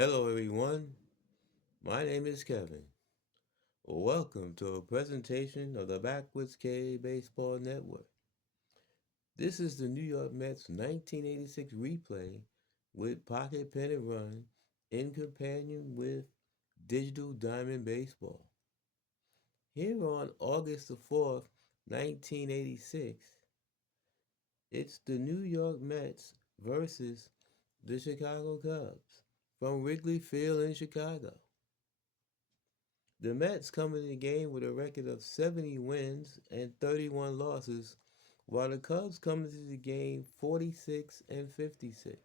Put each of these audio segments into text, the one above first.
Hello, everyone. My name is Kevin. Welcome to a presentation of the Backwoods K Baseball Network. This is the New York Mets 1986 replay with Pocket Pennant Run in companion with Digital Diamond Baseball. Here on August the 4th, 1986, it's the New York Mets versus the Chicago Cubs from Wrigley Field in Chicago. The Mets come into the game with a record of 70 wins and 31 losses, while the Cubs come into the game 46 and 56.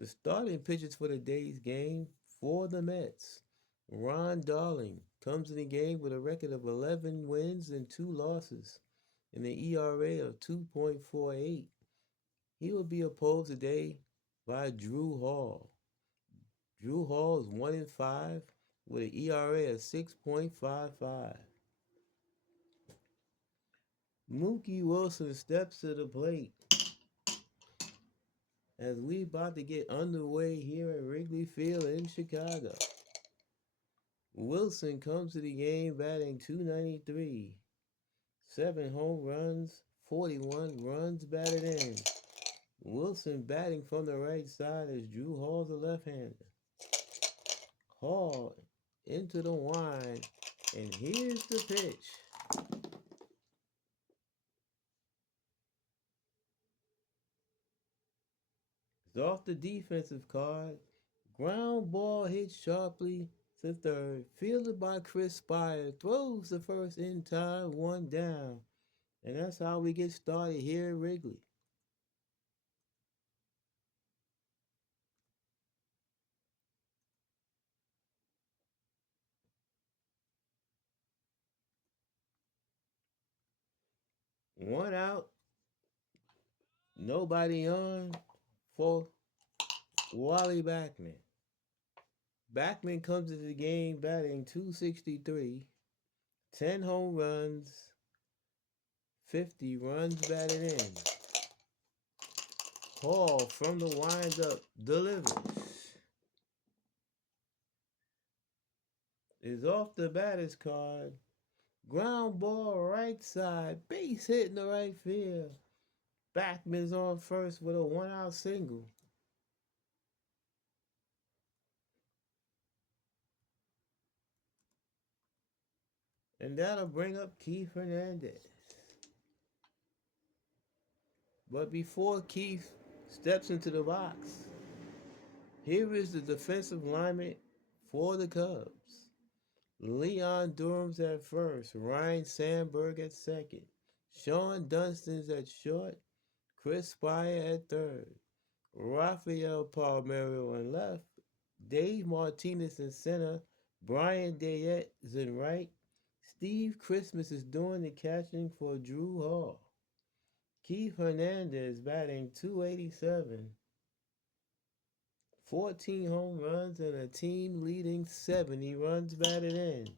The starting pitchers for the day's game for the Mets. Ron Darling comes in the game with a record of 11 wins and 2 losses and an ERA of 2.48. He will be opposed today by Drew Hall. Drew Hall is 1 and 5 with an ERA of 6.55. Mookie Wilson steps to the plate as we about to get underway here at Wrigley Field in Chicago. Wilson comes to the game batting .293, 7 home runs, 41 runs batted in. Wilson batting from the right side as Drew Hall's a left-hander. Hall into the wind, and here's the pitch. It's off the defensive card. Ground ball hit sharply to third. Fielded by Chris Spire. Throws the first in time, 1 down. And that's how we get started here at Wrigley. One out. Nobody on for Wally Backman. Backman comes into the game batting .263, 10 home runs, 50 runs batted in. Hall from the windup delivers. Is off the batter's card. Ground ball right side. Base hit in the right field. Backman's on first with a 1-out single. And that'll bring up Keith Hernandez. But before Keith steps into the box, here is the defensive lineman for the Cubs. Leon Durham's at first, Ryan Sandberg at second, Sean Dunstan's at short, Chris Spire at third, Rafael Palmeiro on left, Dave Martinez in center, Brian Dayette is in right, Steve Christmas is doing the catching for Drew Hall. Keith Hernandez batting .287, 14 home runs and a team-leading 70 runs batted in.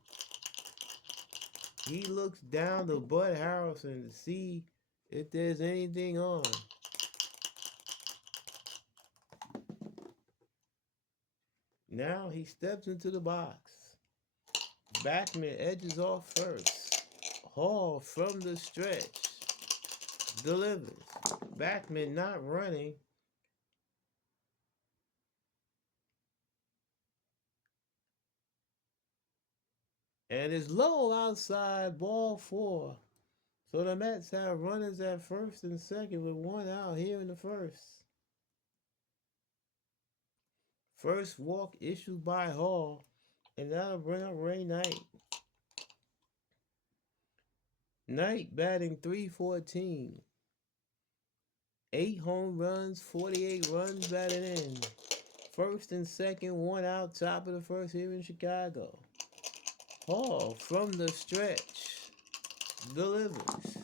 He looks down to Bud Harrelson to see if there's anything on. Now he steps into the box. Backman edges off first. Hall from the stretch delivers. Backman not running. And it's low outside, ball 4. So the Mets have runners at first and second with 1 out here in the first. First walk issued by Hall, and that'll bring up Ray Knight. Knight batting .314, 8 home runs, 48 runs batted in. First and second, 1 out, top of the first here in Chicago. Hall from the stretch delivers.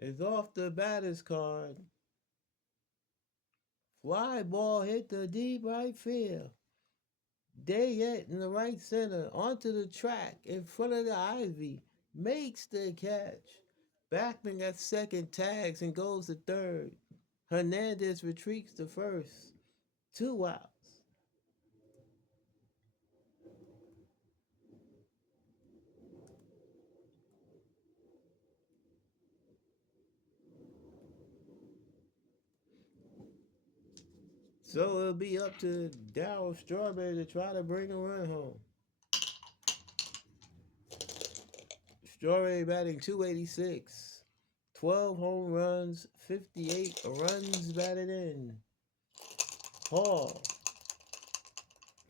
It's off the batter's card. Fly ball hit the deep right field. Dayette in the right center onto the track in front of the ivy. Makes the catch. Backman at second, tags and goes to third. Hernandez retreats to first. 2 outs. So it'll be up to Darryl Strawberry to try to bring a run home. Strawberry batting 286. 12 home runs, 58 runs batted in. Hall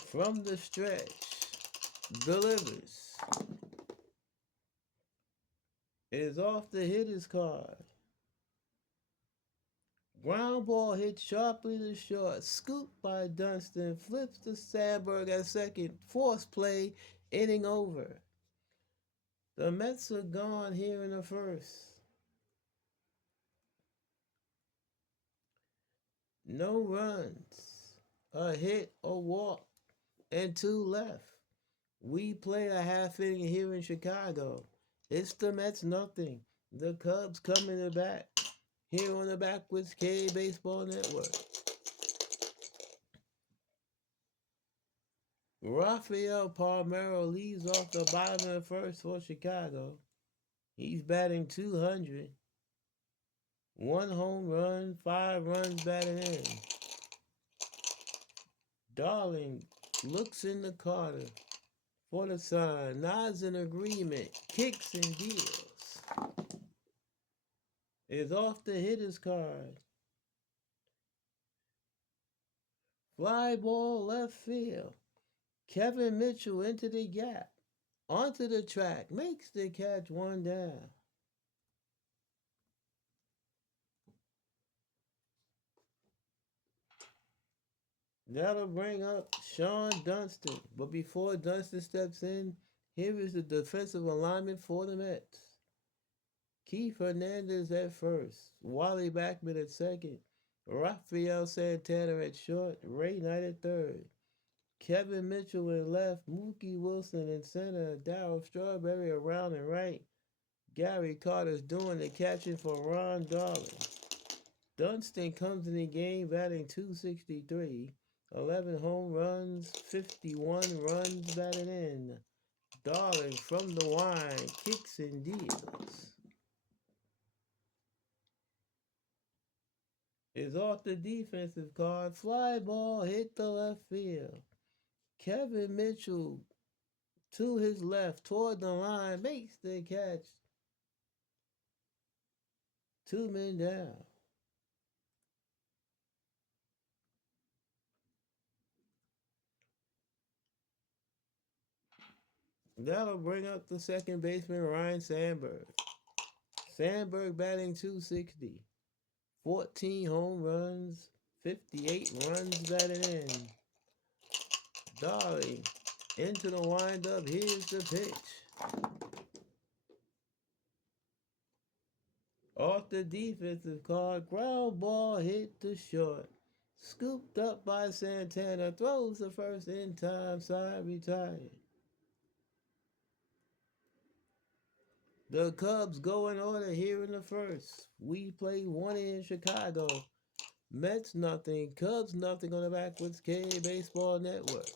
from the stretch delivers. Is off the hitter's card. Ground ball hit sharply to short. Scooped by Dunston. Flips to Sandberg at second. Force play. Inning over. The Mets are gone here in the first. No runs. A hit, a walk, and 2 left. We play a half inning here in Chicago. It's the Mets nothing. The Cubs coming to bat. Here on the Backwoods K Baseball Network. Rafael Palmeiro leads off the bottom of the first for Chicago. He's batting 200. 1 home run, 5 runs batted in. Darling looks in the Carter for the sign, nods in agreement, kicks and deals. Is off the hitter's card. Fly ball left field. Kevin Mitchell into the gap. Onto the track. Makes the catch, 1 down. That'll bring up Sean Dunston. But before Dunston steps in, here is the defensive alignment for the Mets. Keith Hernandez at first. Wally Backman at second. Rafael Santana at short. Ray Knight at third. Kevin Mitchell in left. Mookie Wilson in center. Darryl Strawberry around and right. Gary Carter's doing the catching for Ron Darling. Dunston comes in the game batting 263. 11 home runs, 51 runs batted in. Darling from the line, kicks and deals. Is off the defensive card. Fly ball hit the left field. Kevin Mitchell to his left toward the line makes the catch. 2 men down. That'll bring up the second baseman, Ryan Sandberg. Sandberg batting 260. 14 home runs, 58 runs batted in. Darling into the windup. Here's the pitch. Off the defensive card, ground ball hit to short. Scooped up by Santana, throws the first in time, side retired. The Cubs go in order here in the first. We play 1 in Chicago. Mets nothing, Cubs nothing on the Backwoods K Baseball Network.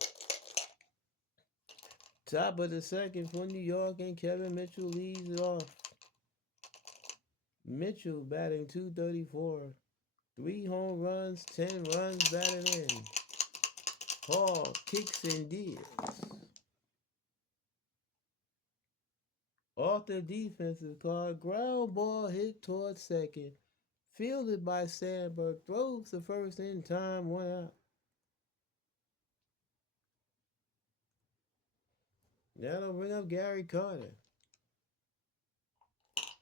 Top of the second for New York, and Kevin Mitchell leads it off. Mitchell batting 234. 3 home runs, 10 runs batted in. Hall kicks and deals. Off the defensive card, ground ball hit towards second. Fielded by Sandberg, throws the first in time, 1 out. That'll bring up Gary Carter.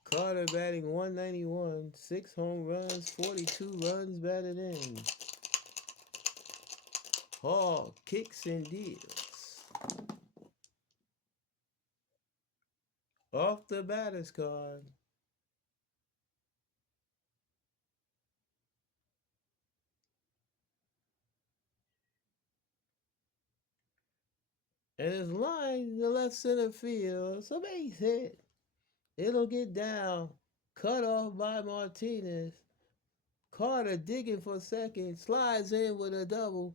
Carter batting 191, 6 home runs, 42 runs batted in. Hall kicks and deals. Off the batter's card. And it's lined the left center field. It's a base hit. It'll get down. Cut off by Martinez. Carter digging for second, slides in with a double.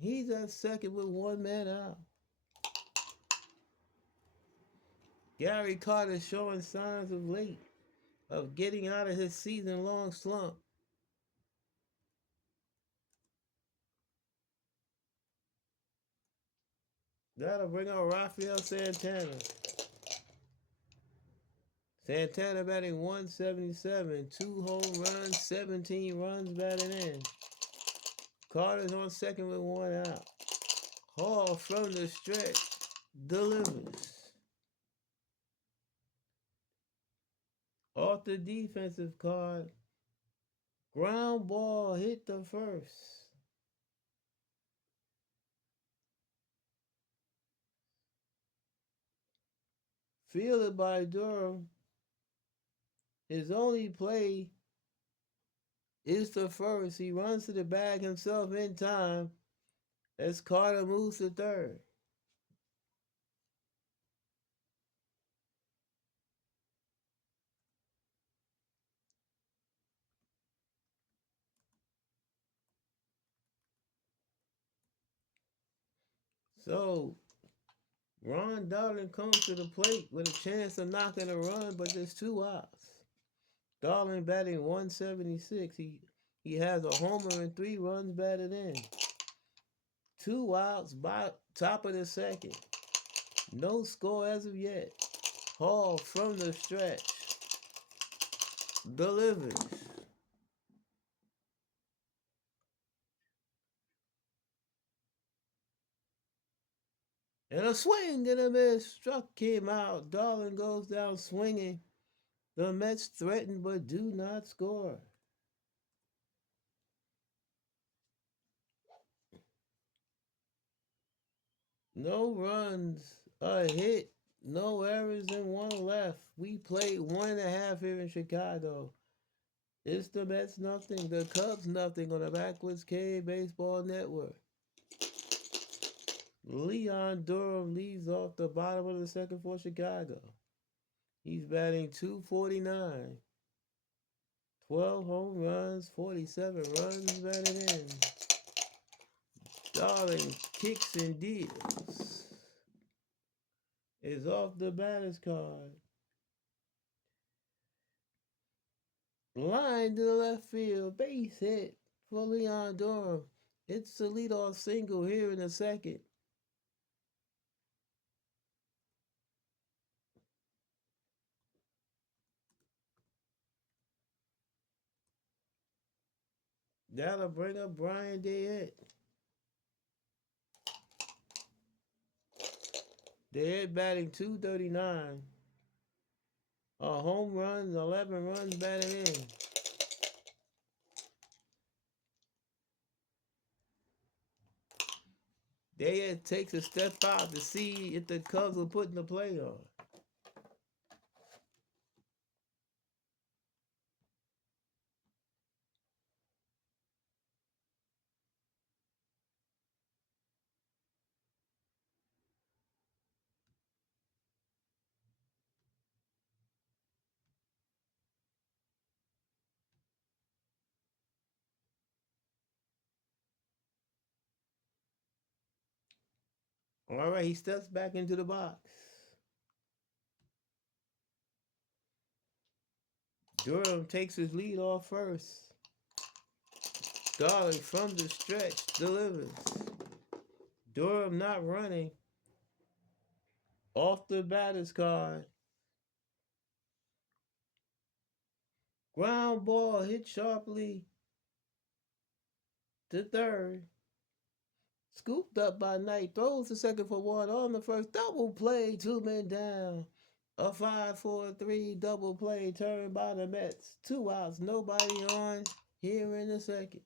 He's at second with one man out. Gary Carter showing signs of getting out of his season-long slump. That'll bring out Rafael Santana. Santana batting 177, 2 home runs, 17 runs batted in. Carter's on second with one out. Hall from the stretch delivers. Off the defensive card, ground ball hit the first. Fielded by Durham. His only play is the first. He runs to the bag himself in time as Carter moves to third. So Ron Darling comes to the plate with a chance of knocking a run, but there's 2 outs. Darling batting 176. He has a homer and 3 runs batted in. 2 outs by top of the second. No score as of yet. Hall from the stretch delivers. And a swing and a miss. Struck came out. Darling goes down swinging. The Mets threaten but do not score. No runs, a hit, no errors, and 1 left. We played 1.5 here in Chicago. It's the Mets nothing, the Cubs nothing on the Backwoods K Baseball Network. Leon Durham leads off the bottom of the second for Chicago. He's batting 249. 12 home runs, 47 runs batted in. Darling kicks and deals. Is off the batter's card. Line to the left field, base hit for Leon Durham. It's the leadoff single here in the second. That'll bring up Brian DeHitt. DeHitt batting 239. A home run, 11 runs batted in. DeHitt takes a step out to see if the Cubs are putting the play on. All right, he steps back into the box. Durham takes his lead off first. Darling from the stretch delivers. Durham not running. Off the batter's card. Ground ball hit sharply to third. Scooped up by Knight. Throws to second for one on the first. Double play. 2 men down. A 5-4-3 double play turned by the Mets. 2 outs. Nobody on here in the second.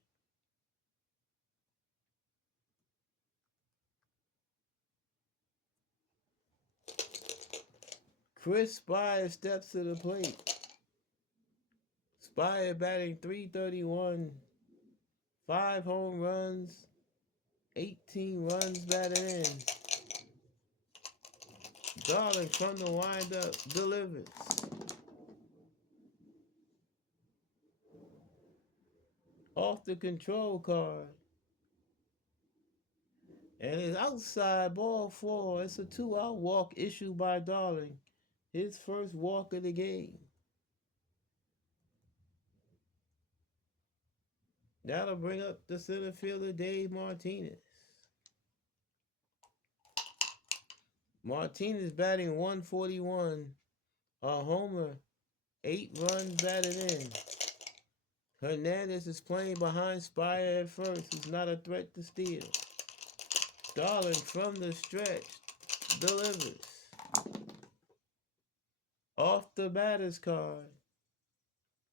Chris Spire steps to the plate. Spire batting 331. 5 home runs. 18 runs batted in. Darling from the windup delivers. off the control card. And it's outside ball four. It's a 2-out walk issued by Darling. His first walk of the game. That'll bring up the center fielder Dave Martinez. Martinez batting 141, a homer, 8 runs batted in. Hernandez is playing behind Spire at first, who's not a threat to steal. Darling from the stretch delivers. Off the batter's card.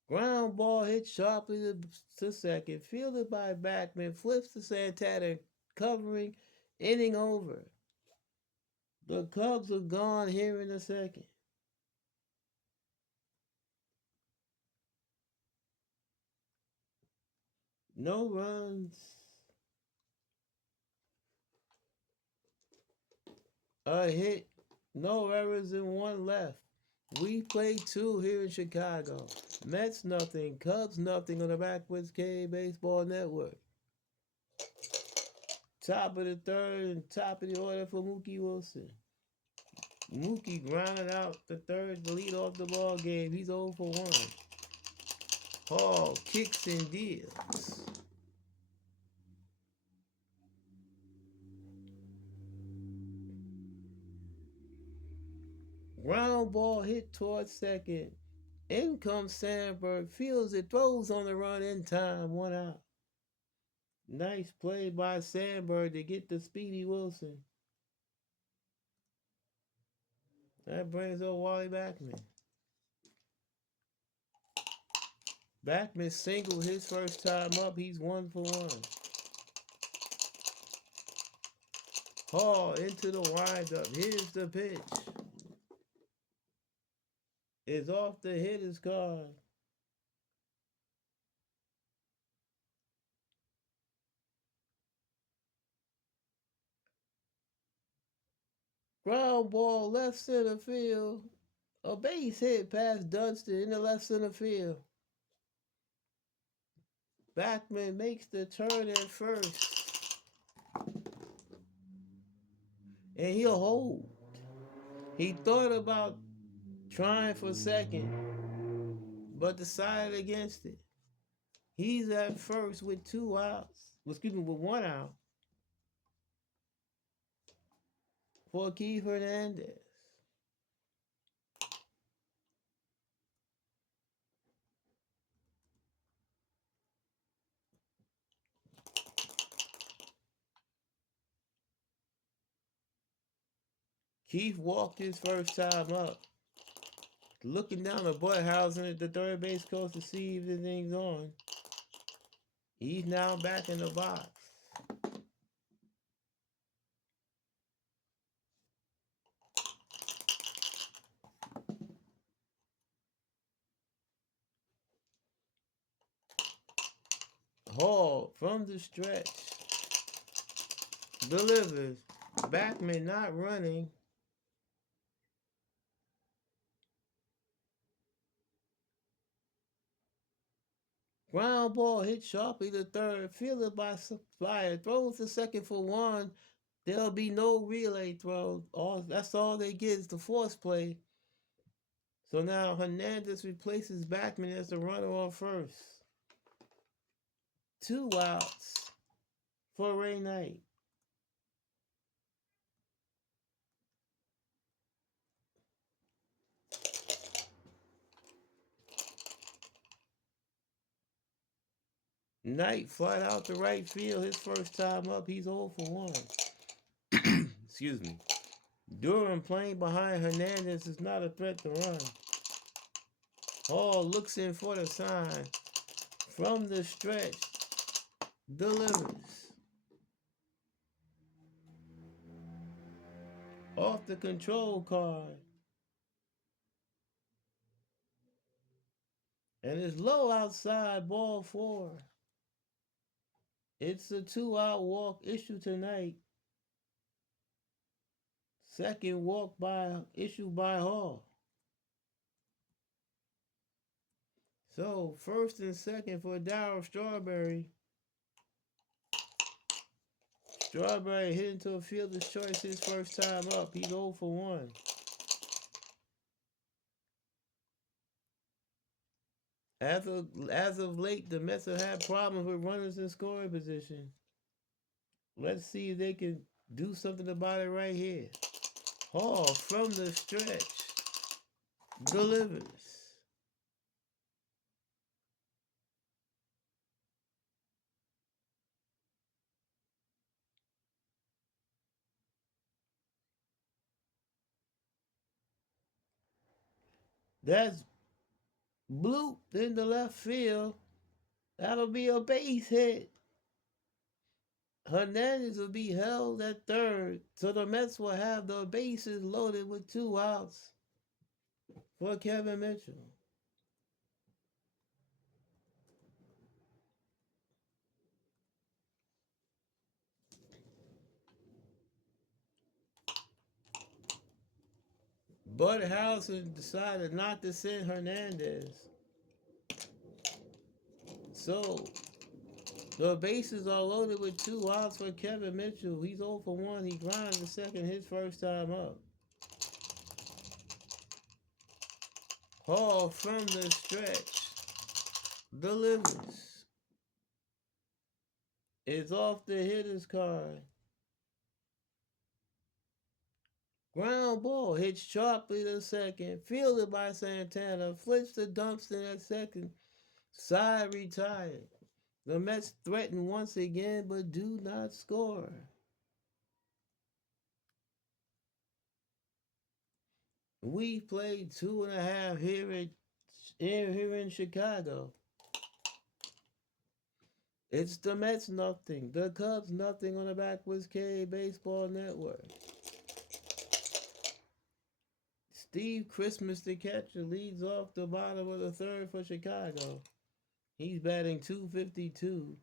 Ground ball hit sharply to second, fielded by Backman, flips to Santana, covering, inning over. The Cubs are gone here in a second. No runs. A hit. No errors and one left. We played two here in Chicago. Mets nothing, Cubs nothing on the Backwoods K Baseball Network. Top of the third and top of the order for Mookie Wilson. Mookie grounded out the third to lead off the ball game. He's 0 for 1. Hall kicks and deals. Ground ball hit towards second. In comes Sandberg, fields it, throws on the run in time, 1 out. Nice play by Sandberg to get the Speedy Wilson. That brings up Wally Backman. Backman singled his first time up. He's 1 for 1. Hall into the windup. Here's the pitch. It's off the hitter's card. Ground ball left center field. A base hit past Dunston in the left center field. Backman makes the turn at first. And he'll hold. He thought about trying for second, but decided against it. He's at first with 2 outs. With 1 out for Keith Hernandez. Keith walked his first time up, looking down the Butthausen at the third base coach to see if anything's on. He's now back in the box. Hall from the stretch delivers. Backman not running. Ground ball hit sharply to third, fielded by Spire, throws to second for 1. There'll be no relay throw. That's all they get is the force play. So now Hernandez replaces Backman as the runner on first. 2 outs for Ray Knight. Knight flat out to right field. His first time up, he's 0 for 1. Excuse me. Durham playing behind Hernandez is not a threat to run. Hall looks in for the sign. From the stretch, delivers. Off the control card. And it's low outside, ball 4. It's a 2-out walk issued tonight. Second walk issued by Hall. So first and second for Darryl Strawberry. Strawberry hit into a fielder's choice his first time up. He's 0 for 1. As of late, the Mets have had problems with runners in scoring position. Let's see if they can do something about it right here. Hall from the stretch delivers. That's blooped into left field. That'll be a base hit. Hernandez will be held at third, so the Mets will have the bases loaded with 2 outs for Kevin Mitchell. Bud Harrelson decided not to send Hernandez. So the bases are loaded with 2 outs for Kevin Mitchell. He's 0 for 1. He grounded the second his first time up. Hall from the stretch delivers. It's off the hitter's card. Ground ball hits sharply to second. Fielded by Santana. Flips to Dunston at second. Side retired. The Mets threaten once again but do not score. We played 2.5 here in Chicago. It's the Mets nothing, the Cubs nothing on the Backwoods K Baseball Network. Steve Christmas, the catcher, leads off the bottom of the third for Chicago. He's batting .252,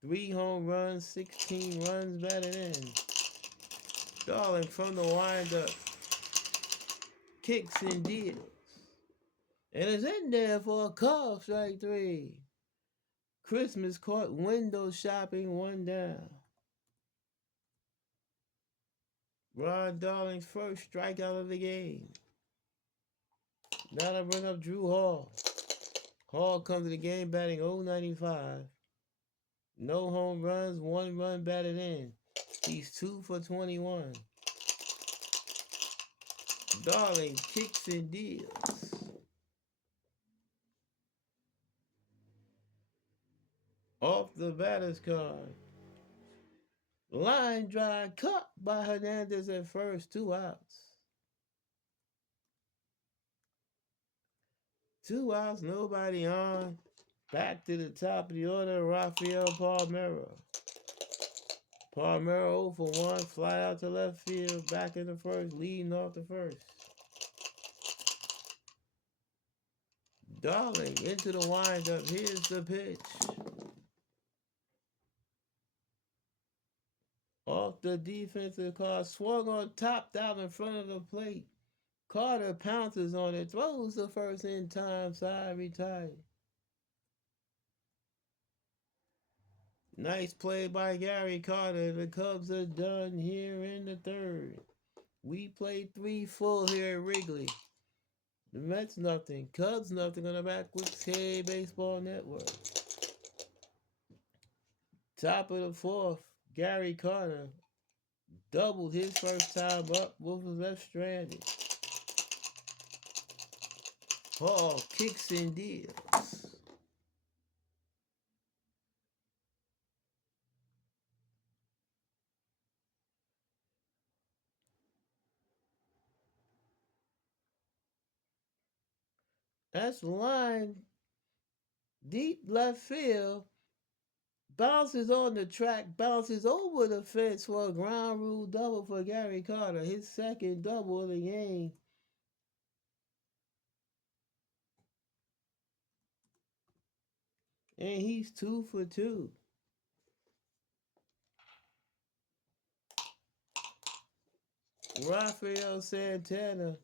3 home runs, 16 runs batted in. Darling from the windup kicks and deals, and is in there for a call, strike 3. Christmas caught window shopping, 1 down. Ron Darling's first strikeout of the game. That'll bring up Drew Hall. Hall comes to the game batting .095. No home runs, 1 run batted in. He's 2 for 21. Darling kicks and deals. Off the batter's card. Line drive caught by Hernandez at first, 2 outs. 2 outs, nobody on. Back to the top of the order, Rafael Palmeiro. Palmeiro 0 for 1, fly out to left field, back in the first, leading off the first. Darling into the windup, here's the pitch. Off the defensive car, swung on top down in front of the plate. Carter pounces on it, throws the first in time, side retired. Nice play by Gary Carter. The Cubs are done here in the third. We played 3 full here at Wrigley. The Mets nothing, Cubs nothing on the Backwoods K Baseball Network. Top of the fourth, Gary Carter doubled his first time up, was left stranded. Hall kicks and deals. That's the line. Deep left field. Bounces on the track, bounces over the fence for a ground rule double for Gary Carter, his second double of the game. And he's 2 for 2. Rafael Santana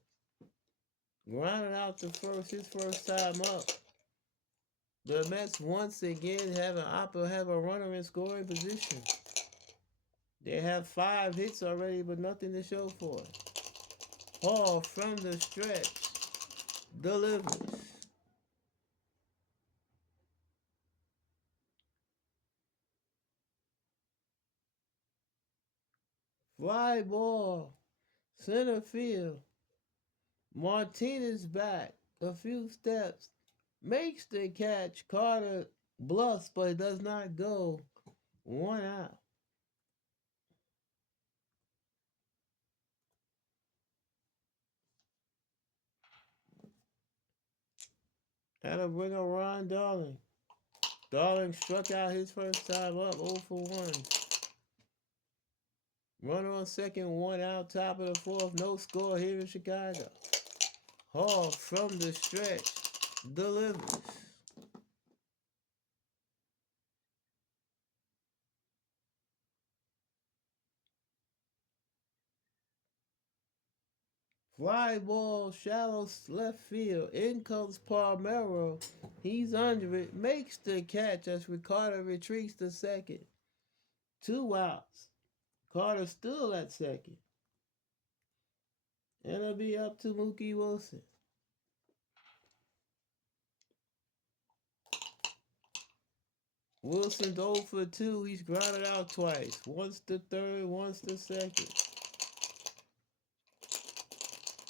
grounded out the first, his first time up. The Mets once again have a runner in scoring position. They have 5 hits already, but nothing to show for it. Hall from the stretch delivers. Fly ball, center field. Martinez back a few steps, makes the catch. Carter bluffs, but it does not go. 1 out. That'll bring a Ron Darling. Darling struck out his first time up, 0 for 1. Runner on second, 1 out, top of the fourth, no score here in Chicago. Hall from the stretch delivers. Fly ball, shallow left field. In comes Palmero. He's under it, makes the catch as Ricardo retreats to second. 2 outs. Carter still at second. And it'll be up to Mookie Wilson. Wilson's 0 for 2. He's grounded out twice. Once to third, once to second.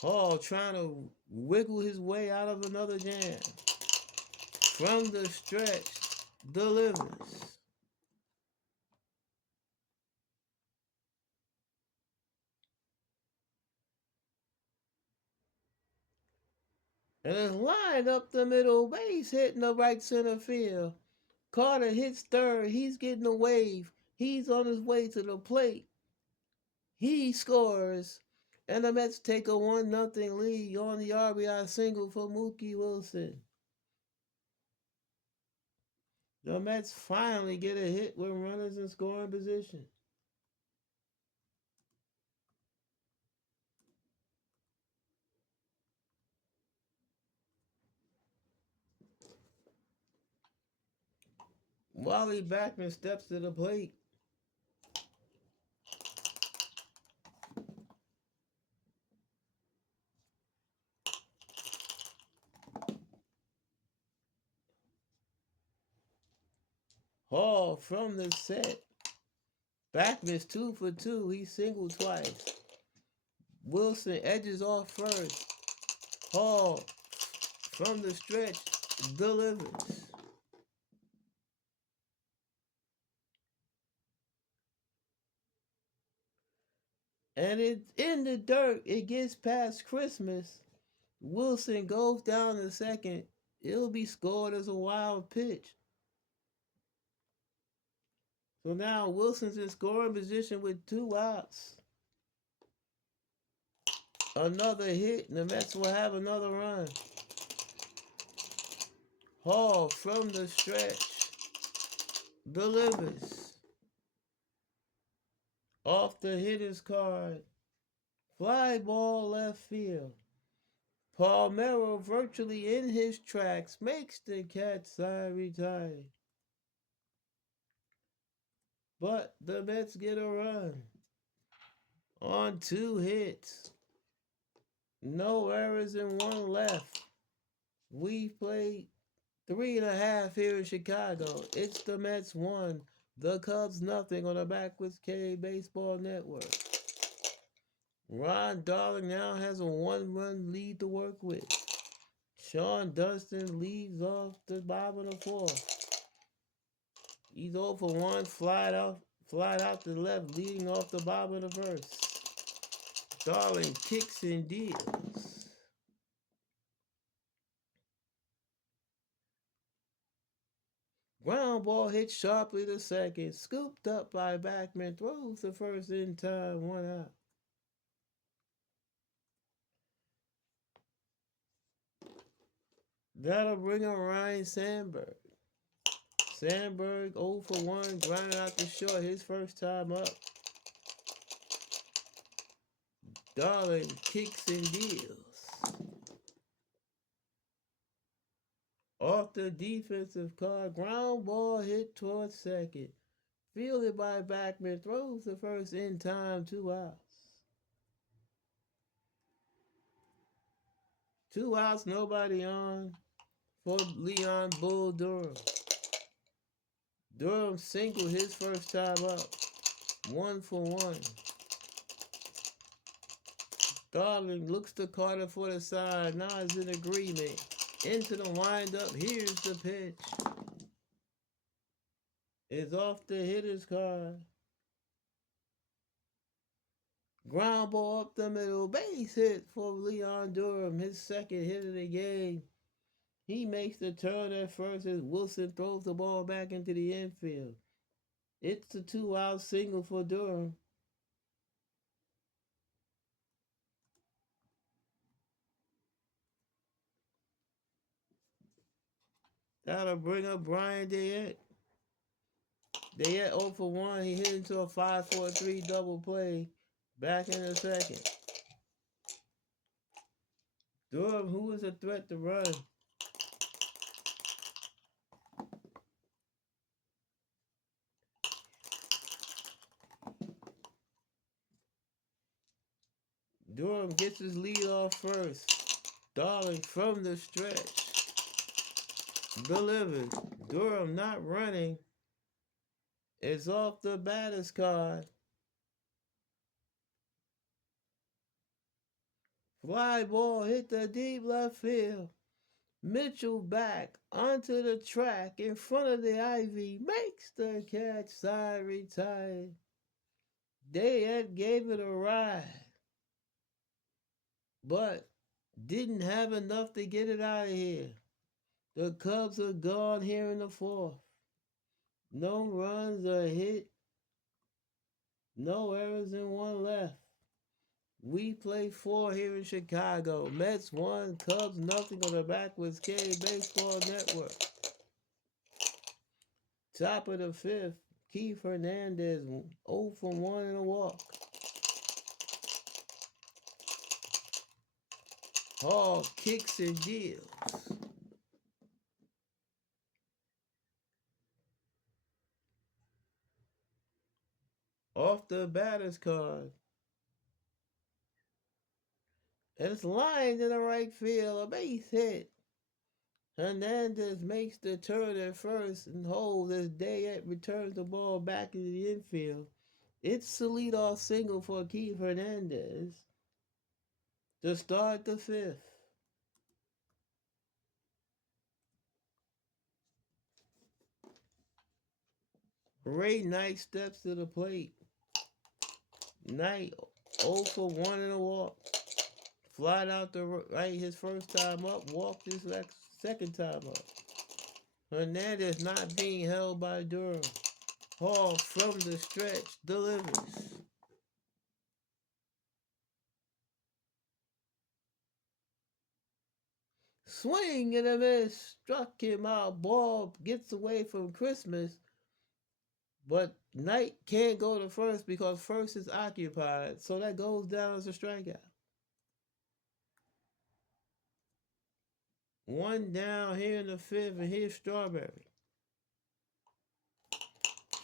Hall trying to wiggle his way out of another jam. From the stretch, delivers. And it's lined up the middle base, hitting the right center field. Carter hits third. He's getting a wave. He's on his way to the plate. He scores. And the Mets take a 1-0 lead on the RBI single for Mookie Wilson. The Mets finally get a hit with runners in scoring position. Wally Backman steps to the plate. Hall from the set. Backman's 2 for 2. He singled twice. Wilson edges off first. Hall from the stretch delivers. And it's in the dirt. It gets past Christmas. Wilson goes down to second. It'll be scored as a wild pitch. So now Wilson's in scoring position with 2 outs. Another hit, and the Mets will have another run. Hall from the stretch delivers. Off the hitter's card. Fly ball left field. Palmero virtually in his tracks makes the catch, side retired. But the Mets get a run on 2 hits. No errors and 1 left. We've played 3.5 here in Chicago. It's the Mets 1, the Cubs nothing on the Backwoods K Baseball Network. Ron Darling now has a 1-run lead to work with. Sean Dunston leads off the bottom of the fourth. He's 0 for 1, flied out to the left, leading off the bottom of the first. Darling kicks and deals. Ground ball hit sharply to second, scooped up by Backman, throws the first in time, 1 out. That'll bring on Ryan Sandberg. Sandberg 0 for 1, grounded out to short his first time up. Darling kicks and deals. Off the defensive card, ground ball hit towards second. Fielded by Backman, throws the first in time, 2 outs. 2 outs, nobody on for Leon Bull Durham. Durham singled his first time up, 1-for-1. Starling looks to Carter for the side, nods in agreement. Into the windup, here's the pitch. It's off the hitter's card. Ground ball up the middle, base hit for Leon Durham, his second hit of the game. He makes the turn at first as Wilson throws the ball back into the infield. It's a 2-out single for Durham. That'll bring up Brian Dayette. Dayette 0-for-1. He hit into a 5-4-3 double play. Back in the second. Durham, who is a threat to run. Durham gets his lead off first. Darling from the stretch. Delivered. Durham not running. It's off the batter's card. Fly ball hit the deep left field. Mitchell back onto the track in front of the ivy. Makes the catch. Side retired. Dayette gave it a ride, but didn't have enough to get it out of here. The Cubs are gone here in the fourth. No runs are hit. No errors and 1 left. We play 4 here in Chicago. Mets 1, Cubs nothing on the Backwoods K Baseball Network. Top of the 5th, Keith Hernandez 0-for-1 and a walk. Hall kicks and deals. Off the batter's card. And it's lined in the right field, a base hit. Hernandez makes the turn at first and holds as Dayette returns the ball back into the infield. It's the leadoff single for Keith Hernandez to start the 5th. Ray Knight steps to the plate. Knight 0-for-1 in a walk. Flied out the right his first time up, walked his second time up. Hernandez not being held by Durham. Hall from the stretch delivers. Swing and a miss. Struck him out. Ball gets away from Christmas. But Knight can't go to first because first is occupied. So that goes down as a strikeout. 1 down here in the 5th, and here's Strawberry.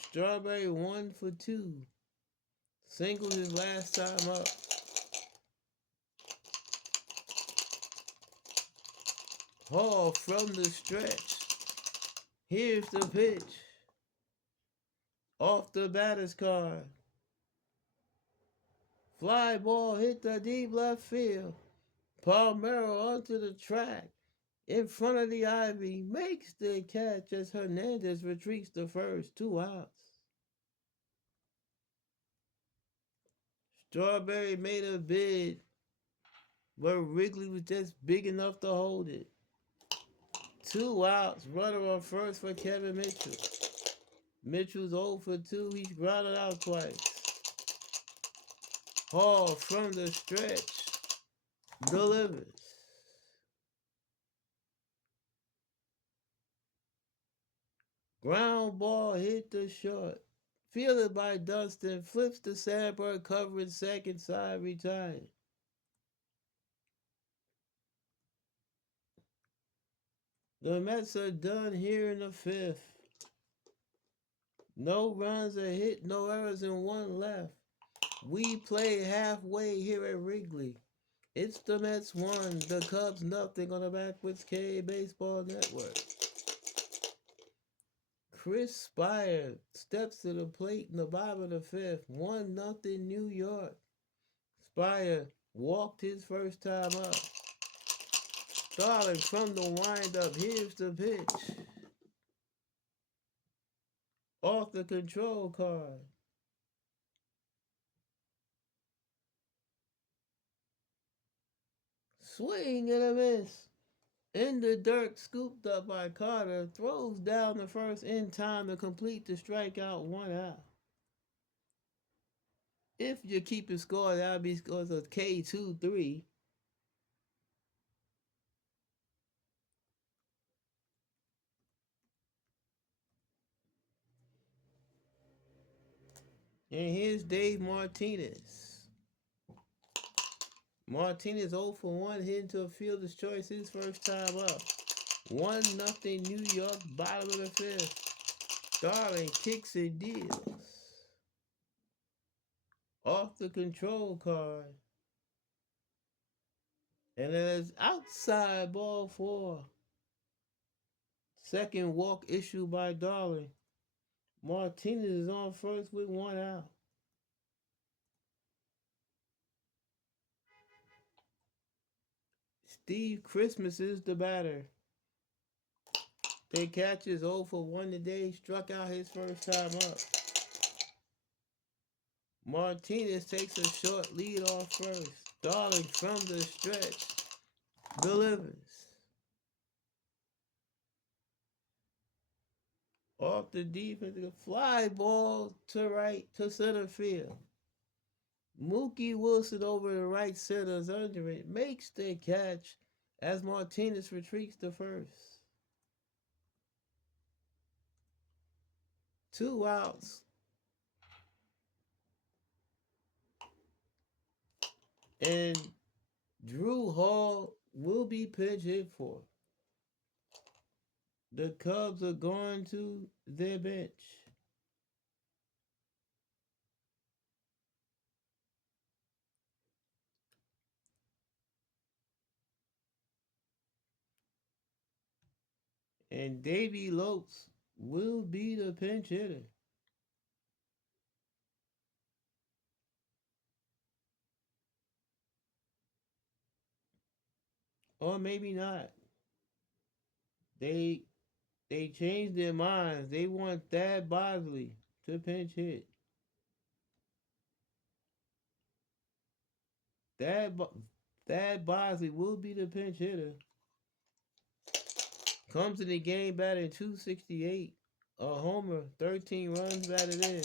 Strawberry 1-for-2. Singled his last time up. Hall from the stretch. Here's the pitch. Off the batter's card. Fly ball hit the deep left field. Palmero onto the track. In front of the ivy. Makes the catch as Hernandez retreats the first. 2 outs. Strawberry made a bid, but Wrigley was just big enough to hold it. 2 outs. Runner on first for Kevin Mitchell. Mitchell's 0-for-2. He's grounded out twice. Hall from the stretch delivers. Ground ball hit the short. Fielded by Dunston. Flips to Sandberg, covering second, side retired. The Mets are done here in the fifth. No runs are hit, no errors, and one left. We play halfway here at Wrigley. It's the Mets 1, the Cubs nothing on the Backwoods K Baseball Network. Chris Spire steps to the plate in the bottom of the fifth. 1-0 New York. Spire walked his first time up. Starting from the windup, here's the pitch. Off the control card. Swing and a miss. In the dirt, scooped up by Carter, throws down the first in time to complete the strikeout, 1 out. If you're keeping score, that would be scores of K2-3. And here's Dave Martinez. Martinez 0 for 1, hit into a fielder's choice his first time up. 1-0 New York, bottom of the fifth. Darling kicks and deals. Off the control card. And it is outside ball 4. Second walk issued by Darling. Martinez is on first with 1 out. Steve Christmas is the batter. They catches 0 for 1 today, struck out his first time up. Martinez takes a short lead off first. Darling from the stretch delivers. Off the defense, fly ball to right to center field. Mookie Wilson over the right center's under it, makes the catch as Martinez retreats to first. 2 outs. And Drew Hall will be pitch hit for. The Cubs are going to their bench. And Davey Lopes will be the pinch hitter. Or maybe not. They changed their minds. They want Thad Bosley to pinch hit. Thad Bosley will be the pinch hitter. Comes in the game batting .268, a homer, 13 runs batted in.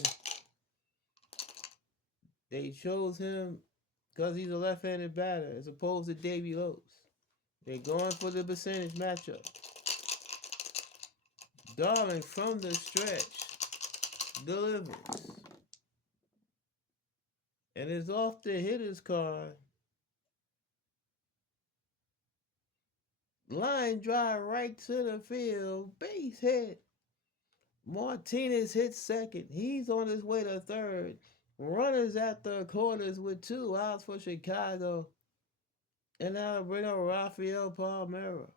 They chose him because he's a left-handed batter as opposed to Davey Lopes. They're going for the percentage matchup. Darling from the stretch delivers. And is off the hitter's card. Line drive right to the field. Base hit. Martinez hits second. He's on his way to third. Runners at the corners with 2 outs for Chicago. And now bring up Rafael Palmeiro.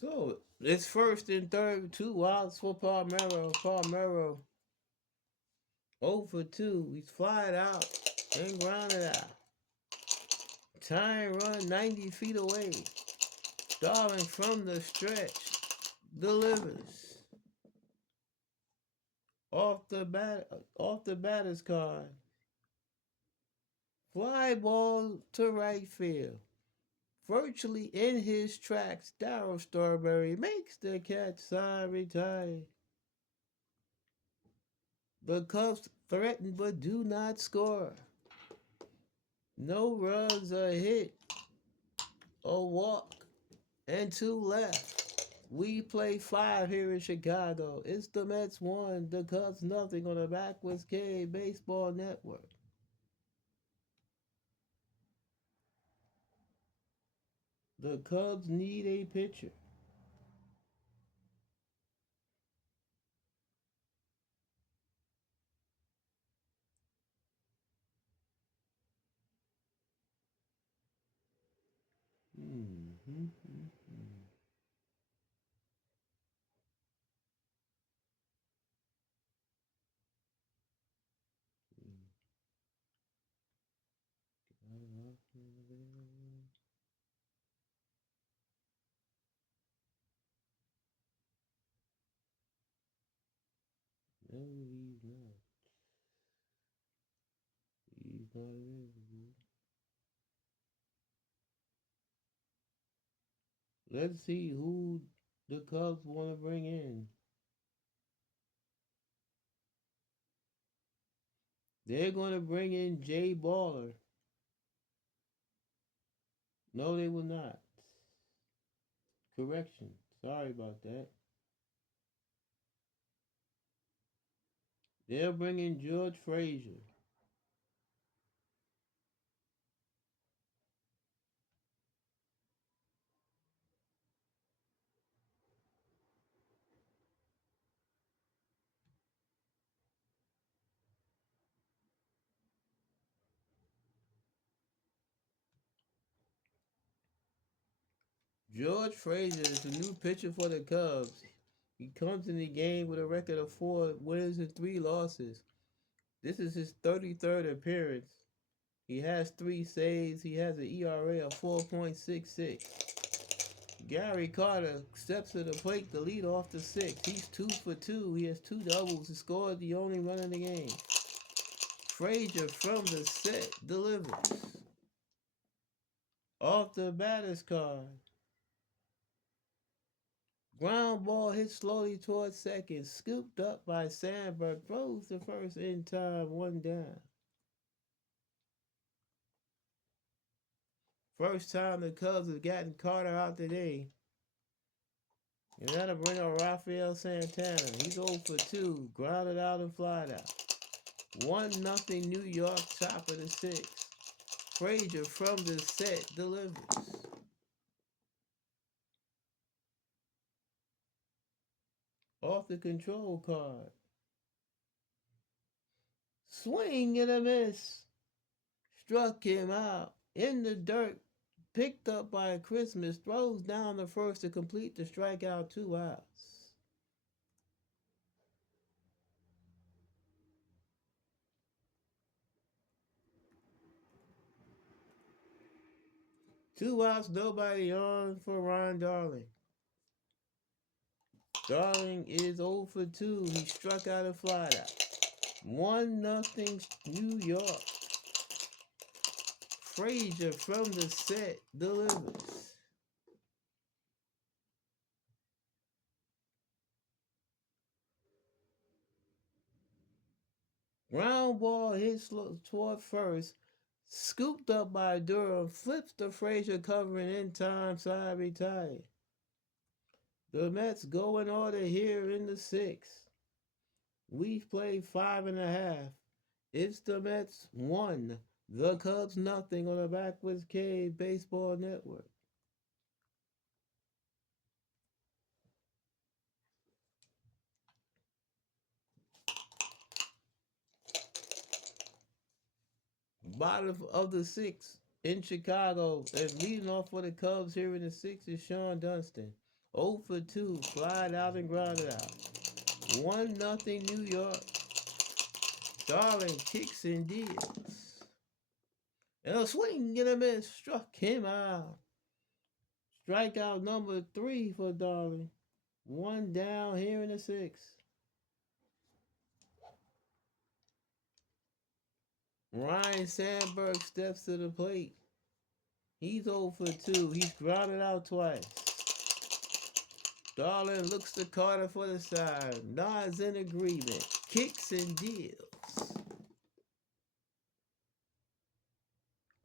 So it's first and third, 2 outs for Palmeiro. Palmeiro 0 for 2. He's flied out and grounded out. Tying run 90 feet away. Darling from the stretch delivers. Off the batter's card. Fly ball to right field. Virtually in his tracks, Darryl Strawberry makes the catch, side retired. The Cubs threaten but do not score. No runs, a hit, a walk, and two left. We play five here in Chicago. It's the Mets one, the Cubs nothing on the Backwards K Baseball Network. The Cubs need a pitcher. Mm-hmm. No, he's not. He's not available. Let's see who the Cubs want to bring in. They're going to bring in Jay Baller. No, they will not. Correction. Sorry about that. They'll bring in George Frazier. George Frazier is the new pitcher for the Cubs. He comes in the game with a record of 4 wins and 3 losses. This is his 33rd appearance. He has 3 saves. He has an ERA of 4.66. Gary Carter steps to the plate to lead off the sixth. He's 2 for 2. He has 2 doubles. He scored the only run in the game. Frazier from the set delivers. Off the batter's card. Ground ball hit slowly towards second. Scooped up by Sandberg. Throws the first in time. 1 down. First time the Cubs have gotten Carter out today. And that'll bring up Rafael Santana. He's 0 for 2. Grounded out and flied out. 1-0 New York, top of the sixth. Frazier from the set delivers. Off the control card. Swing and a miss. Struck him out. In the dirt. Picked up by Christmas. Throws down the first to complete the strikeout. 2 outs. Two outs, nobody on for Ron Darling. Darling is 0 for 2. He struck out and flied out. 1-0 New York. Frazier from the set delivers. Ground ball hits toward first. Scooped up by Durham. Flips to Frazier covering in time. Side retired. The Mets go in order here in the sixth. We've played 5.5. It's the Mets 1. The Cubs nothing on the Backwards K Baseball Network. Bottom of the sixth in Chicago. And leading off for the Cubs here in the sixth is Sean Dunston. 0 for 2. Flied out and grounded out. 1-0 New York. Darling kicks and deals. And a swing and a miss. Struck him out. Strikeout number 3 for Darling. 1 down here in the sixth. Ryan Sandberg steps to the plate. He's 0 for 2. He's grounded out twice. Darling looks to Carter for the side. Nods in agreement. kicks and deals.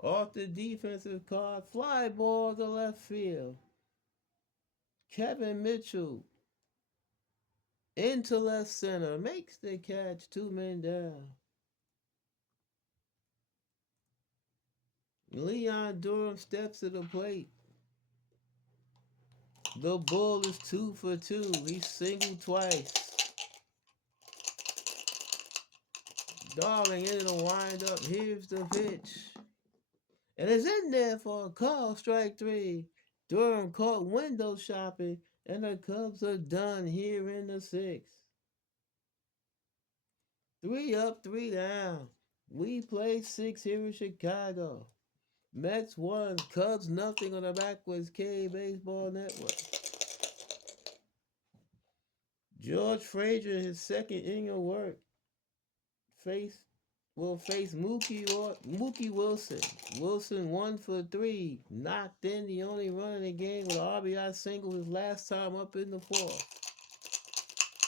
Off the defensive card, fly ball to left field. Kevin Mitchell into left center, makes the catch, 2 men down. Leon Durham steps to the plate. The Bull is 2 for 2. He singled twice. Darling into the windup. Here's the pitch. And it's in there for a call, strike 3. Durham caught window shopping, and the Cubs are done here in the 6th. 3 up, 3 down. We play 6 here in Chicago. Mets 1, Cubs nothing on the Backwards K Baseball Network. George Frazier, his second inning of work, will face Mookie Wilson. Wilson 1 for 3, knocked in the only run in the game with an RBI single his last time up in the 4th.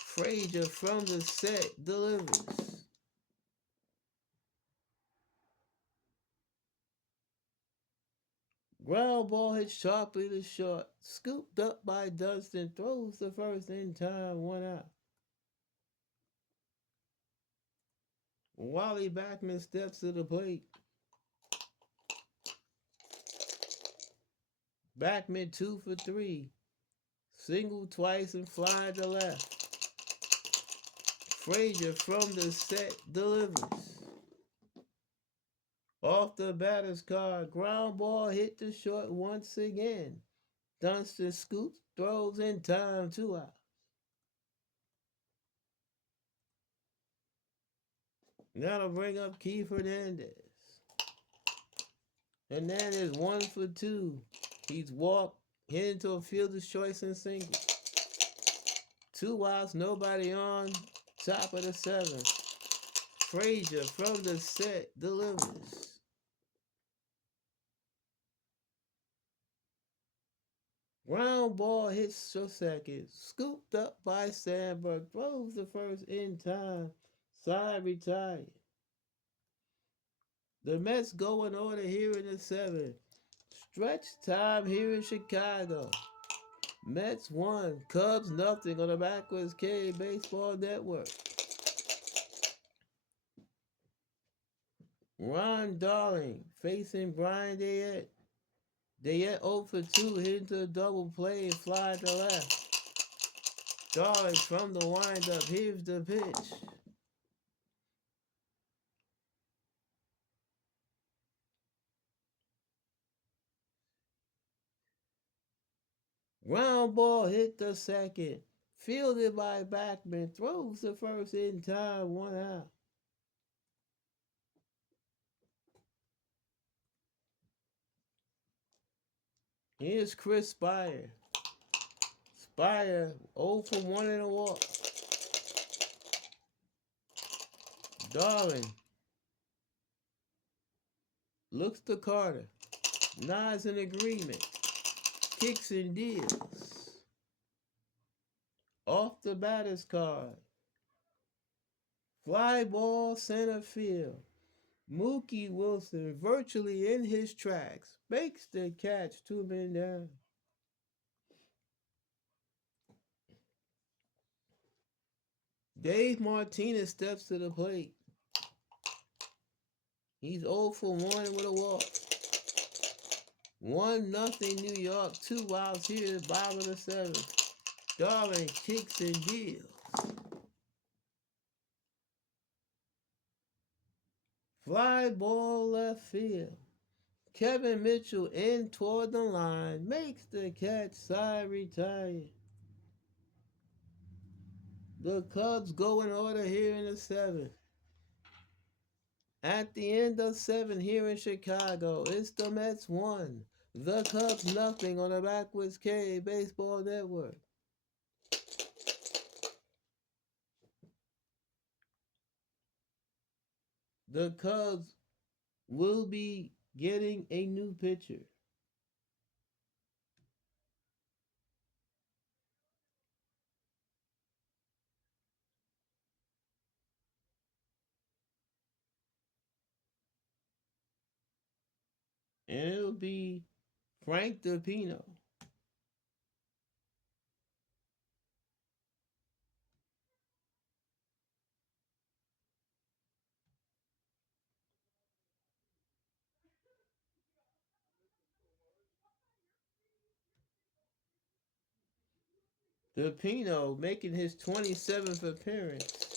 Frazier from the set delivers. Ground ball hit sharply to short, scooped up by Dunston, throws the first in time, 1 out. Wally Backman steps to the plate. Backman 2 for 3. Single twice and fly to left. Frazier from the set delivers. Off the batter's card, ground ball hit the short once again. Dunston scoops, throws in time, 2 out. Now to bring up Keith Hernandez. Hernandez 1 for 2. He's walked, hit into a fielder's choice and single. 2 outs, nobody on, top of the 7th. Frazier from the set delivers. Ground ball hits for second, scooped up by Sandberg, throws the first in time, side retired. The Mets go in order here in the 7th. Stretch time here in Chicago. Mets 1, Cubs nothing on the Backwards K Baseball Network. Ron Darling facing Brian Dayette. Dayette 0 for 2, hit into a double play and fly to left. Darling from the windup, here's the pitch. Ground ball hit the second, fielded by Backman, throws the first in time, 1 out. Here's Chris Spire. Spire 0 for 1 in a walk. Darling looks to Carter, nods in agreement, kicks and deals. Off the batter's card. Fly ball center field. Mookie Wilson, virtually in his tracks, makes the catch, 2 men down. Dave Martinez steps to the plate. He's 0 for 1 with a walk. 1-0 New York, 2 outs here at the bottom of the 7th. Darling kicks and deals. Fly ball left field. Kevin Mitchell in toward the line, makes the catch, side retired. The Cubs go in order here in the 7th. At the end of 7 here in Chicago, it's the Mets 1, the Cubs nothing on the Backwards K Baseball Network. The Cubs will be getting a new pitcher. and it'll be Frank DePino. DePino making his 27th appearance.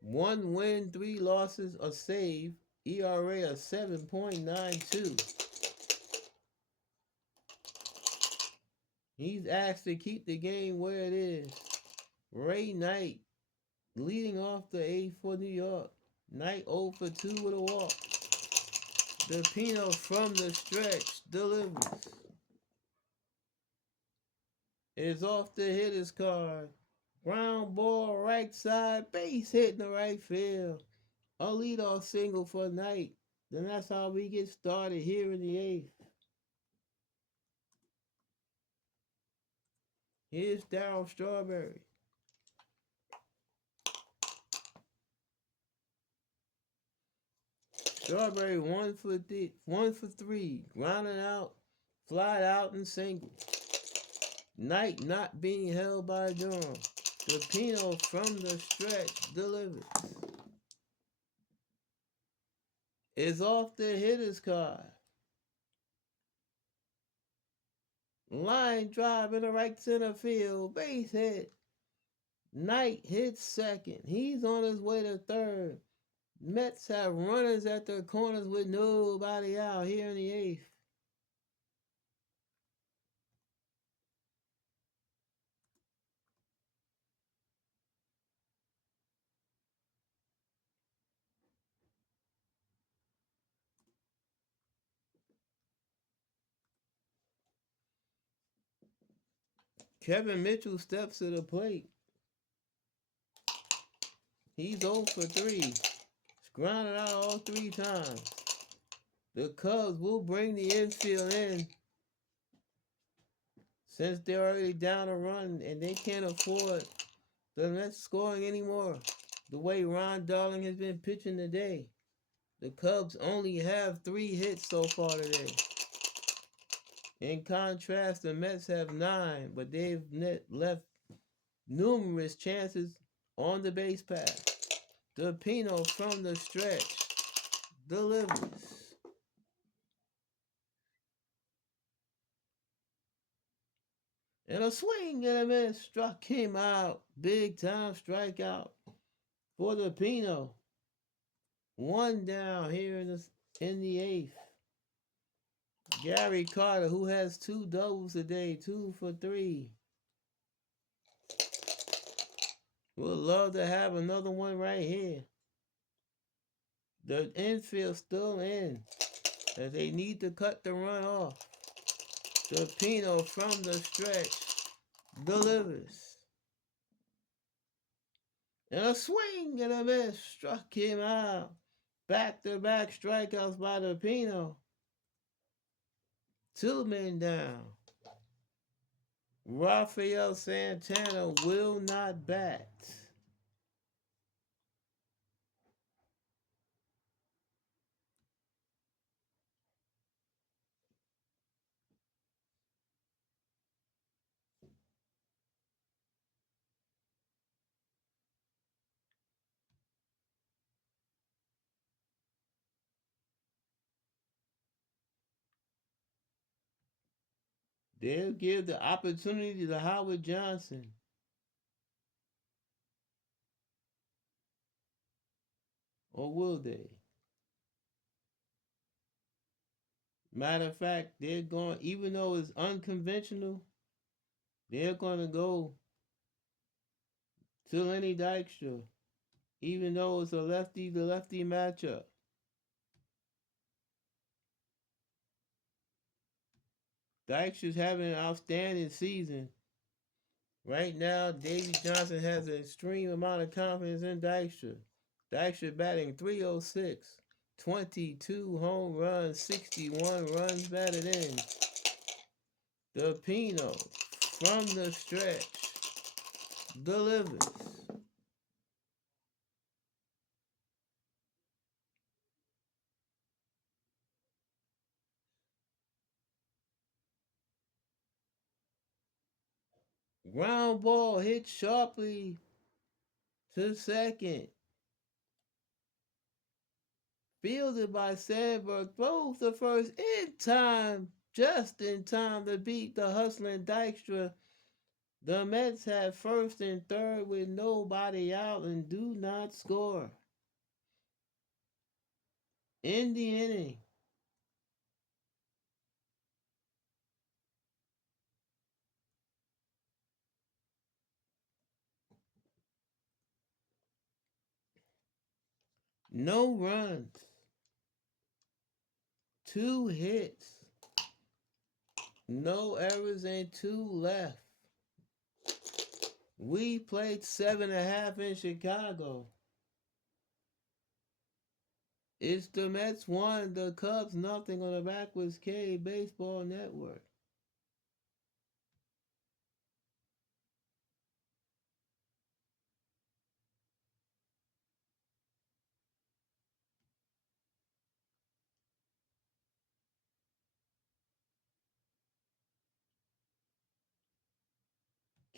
1 win, 3 losses, a save, ERA of 7.92. He's asked to keep the game where it is. Ray Knight leading off the eighth for New York. Knight 0 for 2 with a walk. DePino from the stretch delivers. Is off the hitter's card. Ground ball right side, base hit in the right field. A leadoff single for Knight. Then that's how we get started here in the eighth. Here's Darryl Strawberry. Strawberry 1 for 3, grounding out, fly out and single. Knight not being held by Durham. DePino from the stretch delivers. Is off the hitter's card. Line drive in the right center field, base hit. Knight hits second. He's on his way to third. Mets have runners at their corners with nobody out here in the eighth. Kevin Mitchell steps to the plate. He's 0 for 3. He's grounded out all 3 times. The Cubs will bring the infield in since they're already down a run and they can't afford the Mets scoring anymore. The way Ron Darling has been pitching today. The Cubs only have 3 hits so far today. In contrast, the Mets have 9, but they've left numerous chances on the base path. DePino from the stretch delivers. And a swing and a miss struck him out. Big time strikeout for DePino. 1 down here in the eighth. Gary Carter, who has 2 doubles today, 2 for 3. Would love to have another one right here. The infield still in, as they need to cut the run off. DePino from the stretch delivers. And a swing and a miss struck him out. Back-to-back strikeouts by DePino. 2 men down. Rafael Santana will not bat. They'll give the opportunity to Howard Johnson. Or will they? Matter of fact, they're going, even though it's unconventional, they're going to go to Lenny Dykstra, even though it's a lefty to lefty matchup. Dykstra's having an outstanding season. Right now, Davey Johnson has an extreme amount of confidence in Dykstra. Dykstra batting 306, 22 home runs, 61 runs batted in. DePino from the stretch delivers. Ground ball hit sharply to second. Fielded by Sandberg, throws the first in time, just in time to beat the hustling Dykstra. The Mets have first and third with nobody out and do not score. In the inning, no runs, two hits, no errors, and two left. We played 7.5 in Chicago. It's the Mets 1, the Cubs nothing on the Backwards K Baseball Network.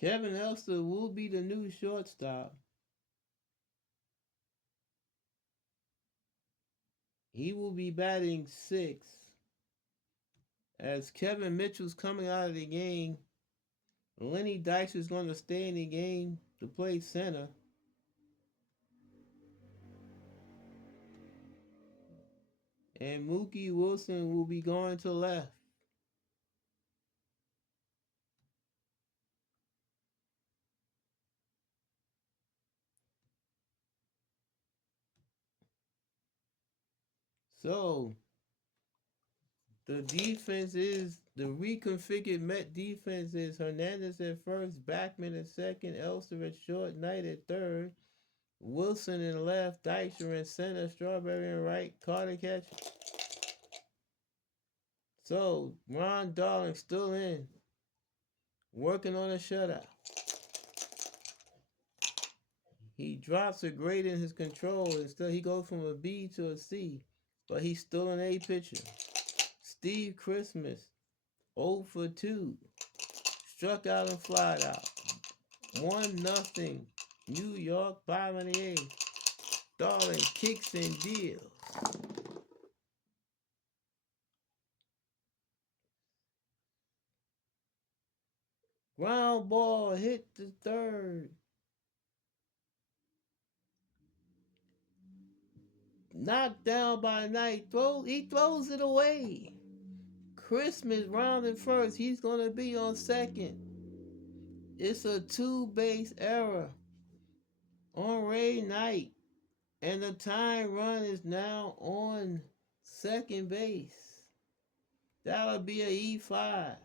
Kevin Elster will be the new shortstop. He will be batting sixth. As Kevin Mitchell's coming out of the game, Lenny Dykstra is going to stay in the game to play center. And Mookie Wilson will be going to left. So the defense is the reconfigured Met defense is Hernandez at first, Backman at second, Elster at short, Knight at third, Wilson in left, Dykstra in center, Strawberry in right, Carter catch. So Ron Darling still in, working on a shutout. He drops a grade in his control. Instead, he goes from a B to a C, but he's still an A pitcher. Steve Christmas, 0 for 2, struck out and flied out. 1-0. New York, bottom of the eighth. Darling kicks and deals. Ground ball hit the third. Knocked down by Knight. He throws it away. Christmas rounding first. He's going to be on second. It's a two-base error on Ray Knight. And the time run is now on second base. That'll be a E5.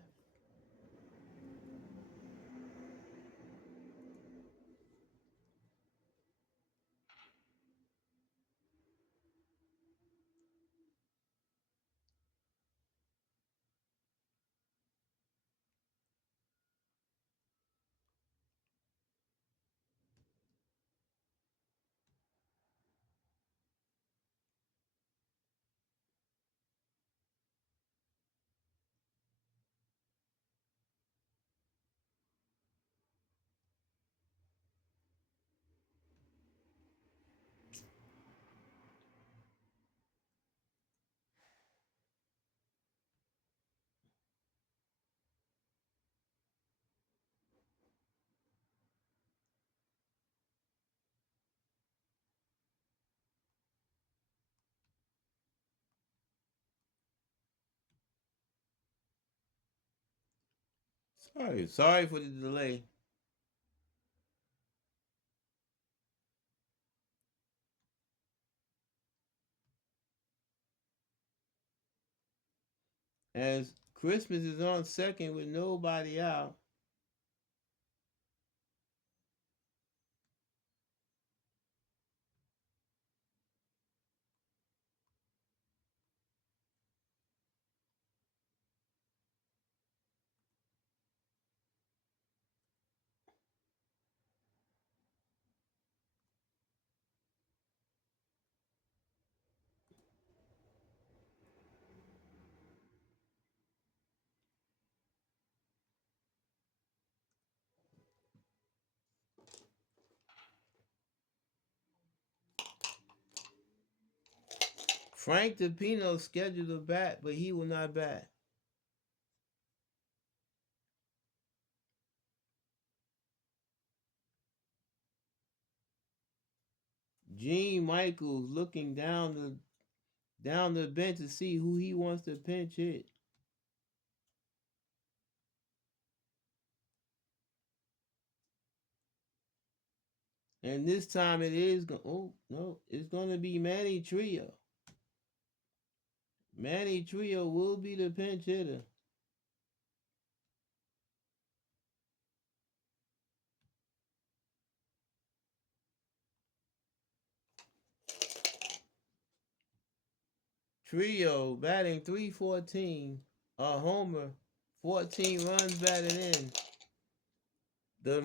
Sorry for the delay. As Christmas is on second with nobody out. Frank DePino scheduled to bat, but he will not bat. Gene Michaels looking down the bench to see who he wants to pinch hit. And this time oh no, it's gonna be Manny Trio. Manny Trio will be the pinch hitter. Trio batting 314, a homer, 14 runs batted in. The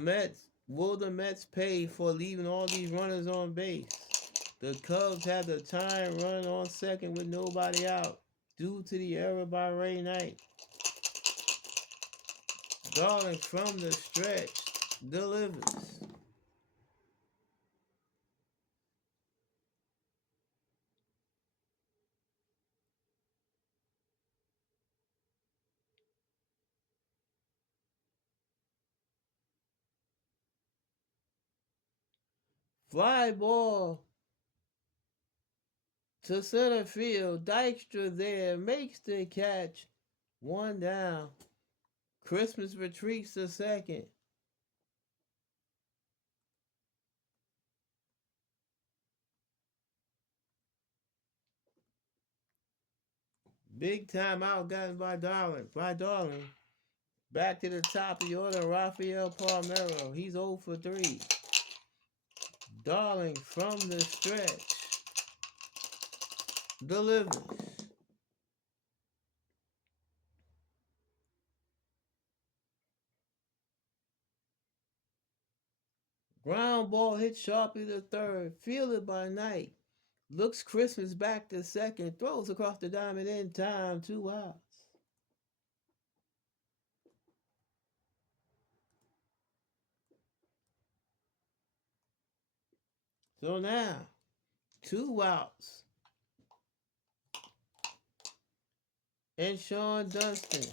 Mets pay for leaving all these runners on base? The Cubs had the tying run on second with nobody out due to the error by Ray Knight. Darling from the stretch delivers. Fly ball to center field. Dykstra there makes the catch. One down. Christmas retreats to second. Big time out gotten by Darling. Back to the top of the order, Rafael Palmeiro. He's 0 for 3. Darling from the stretch delivers. Ground ball hit sharply to third. Fielded by Knight. Looks Christmas back to second. Throws across the diamond in time. 2 outs. So now, 2 outs. And Sean Dunston.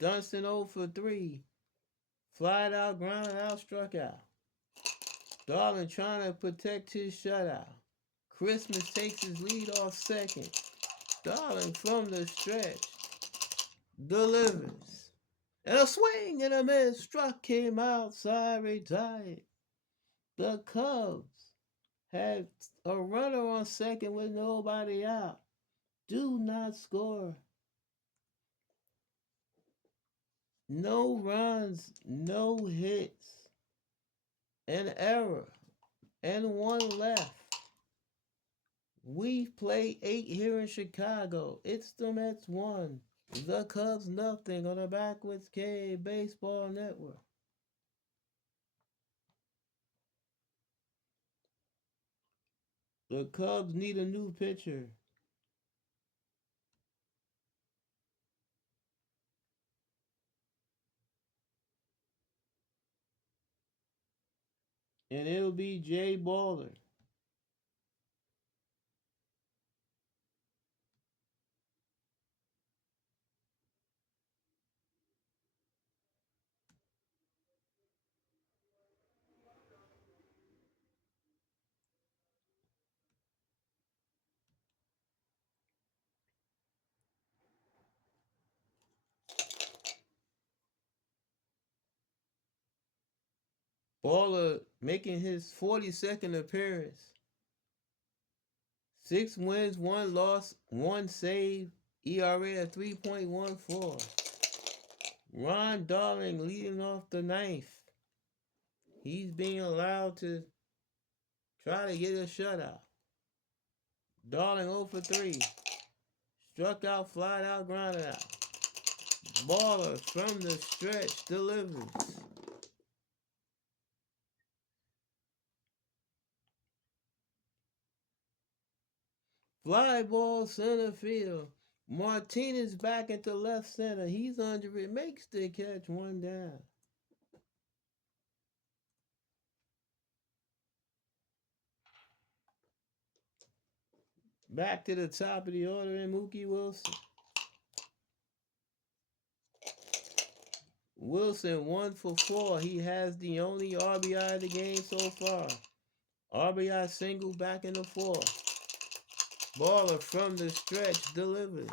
Dunston 0 for 3. Flied out, grounded out, struck out. Darling trying to protect his shutout. Christmas takes his lead off second. Darling from the stretch delivers. And a swing and a miss. Struck him outside, retired. The Cubs had a runner on second with nobody out. Do not score. No runs, no hits, an error, and 1 left. We play 8 here in Chicago. It's the Mets 1, the Cubs nothing on the Backwards K Baseball Network. The Cubs need a new pitcher. And it'll be Jay Baller. Baller making his 42nd appearance. 6 wins, 1 loss, 1 save, ERA at 3.14. Ron Darling leading off the ninth. He's being allowed to try to get a shutout. Darling 0 for 3. Struck out, flied out, grounded out. Baller from the stretch delivers. Fly ball center field. Martinez back into left center. He's under it. Makes the catch, 1 down. Back to the top of the order in Mookie Wilson. Wilson 1 for 4. He has the only RBI of the game so far. RBI single back in the fourth. Baller from the stretch delivers.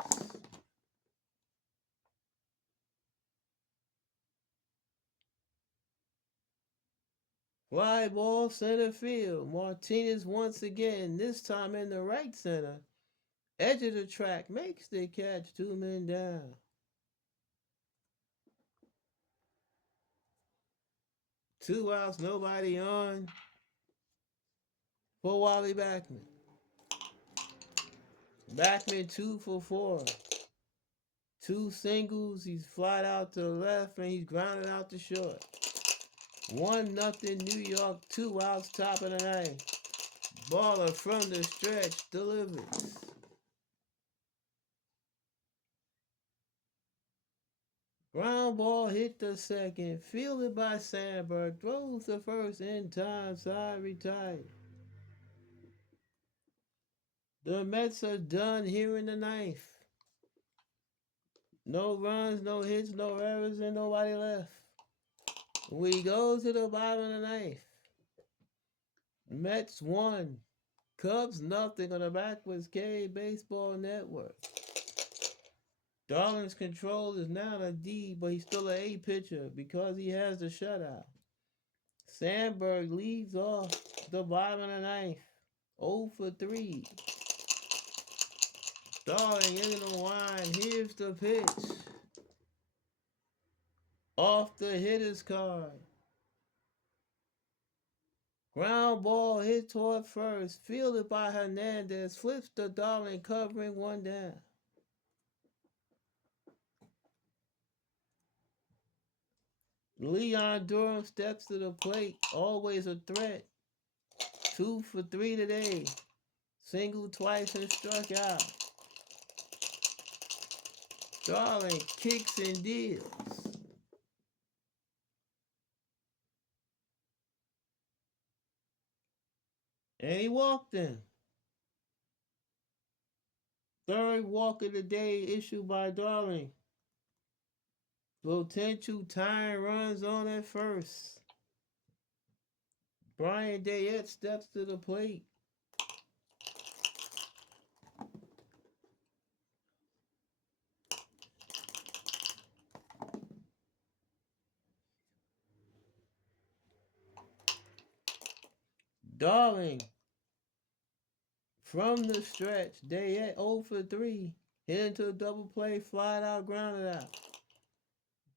Fly ball center field. Martinez once again, this time in the right center. Edge of the track makes the catch, 2 men down. 2 outs, nobody on for Wally Backman. Backman 2 for 4. 2 singles, he's flied out to the left and he's grounded out to short. 1-0 New York, 2 outs, top of the ninth. Baller from the stretch delivers. Ground ball hit the second, fielded by Sandberg, throws the first in time, side retired. The Mets are done here in the ninth. No runs, no hits, no errors, and nobody left. We go to the bottom of the ninth. Mets 1, Cubs nothing on the Backwards K Baseball Network. Darling's control is now a D, but he's still an A pitcher because he has the shutout. Sandberg leads off the bottom of the ninth. 0 for 3. Darling in the line. Here's the pitch. Off the hitter's card. Ground ball hit toward first. Fielded by Hernandez. Flips to Darling, covering 1 down. Leon Durham steps to the plate. Always a threat. 2 for 3 today. Single twice and struck out. Darling kicks and deals. And he walked him. Third walk of the day issued by Darling. Potential tying runs on at first. Brian Dayette steps to the plate. Darling from the stretch. Dayette 0 for 3. Hit into a double play, flied out, grounded out.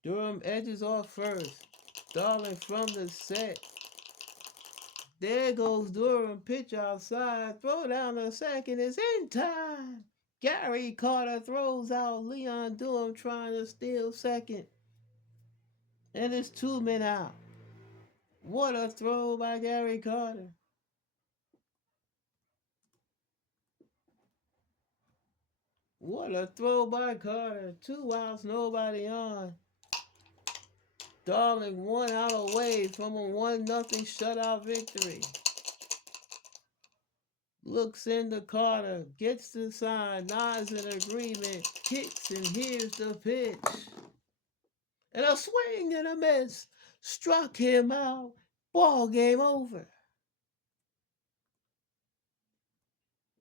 Durham edges off first. Darling from the set. There goes Durham, pitch outside, throw down the second, is in time. Gary Carter throws out. Leon Durham trying to steal second. And it's 2 men out. What a throw by Gary Carter. What a throw by Carter. 2 outs, nobody on. Darling 1 out away from a 1-0 shutout victory. Looks into Carter, gets the sign, nods in agreement, kicks, and here's the pitch. And a swing and a miss. Struck him out. Ball game over.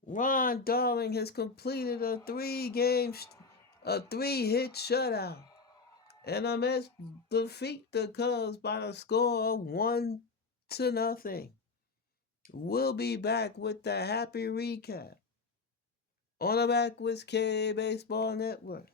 Ron Darling has completed a 3-hit shutout. And the Mets defeat the Cubs by a score of 1-0. We'll be back with the happy recap on the Backwards K Baseball Network.